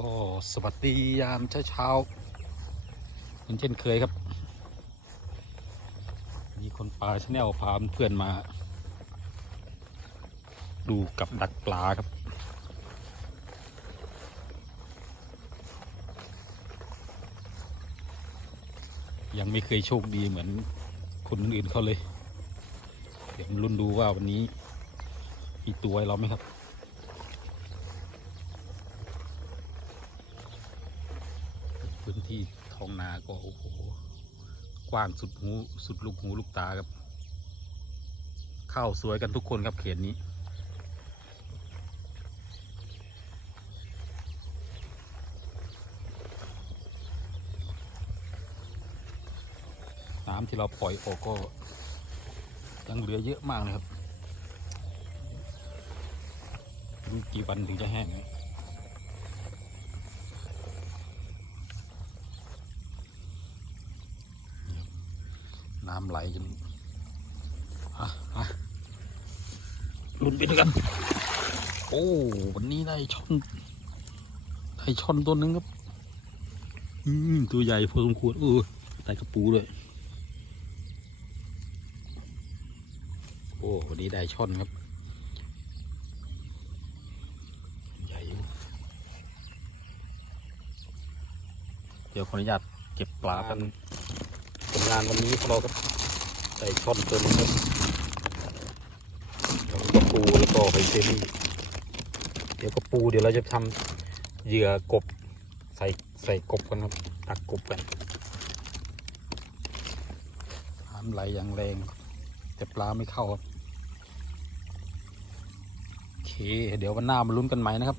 ก็สวัสดียามเช้าเช้าๆเหมือนเช่นเคยครับ มีคนปลาชแนลพาเพื่อนมา ดูกับดักปลาครับ ยังไม่เคยโชคดีเหมือนคนอื่นเขาเลย เดี๋ยวมาลุ้นดูว่าวันนี้มีตัวให้เราไหมครับ พื้นที่ท้องนาก็โอ้โหกว้างสุดหูสุดลูกหูลูกตาครับ ข้าวสวยกันทุกคนครับเขตนี้ น้ำที่เราปล่อยออกก็ยังเหลือเยอะมากเลยครับดูกี่วันถึงจะแห้ง นี่ยน้ำไหลจนอะอะลุ้นไปด้วยกัน โอ้ วันนี้ได้ช่อน ได้ช่อนตัวหนึงครับ อืม ตัวใหญ่พอสมควรเออได้กระปูด้วย โอ้ วันนี้ได้ช่อนครับใหญ่อยู่เดี๋ยวขออนุญาตเก็บปลากันง ผลงานวันนี้ของเราก็ได้ช่อนตัวนึงครับเดี๋ยวกระปูแล้วก็ไฮเซรี่เดี๋ยวกระปูเดี๋ยวเราจะทำเหยื่อกบใส่ใส่กบกันครับตักกบกันน้ำไหลอย่างแรง แต่ปลาไม่เข้าครับโอเค เดี๋ยววันหน้ามาลุ้นกันใหม่นะครับ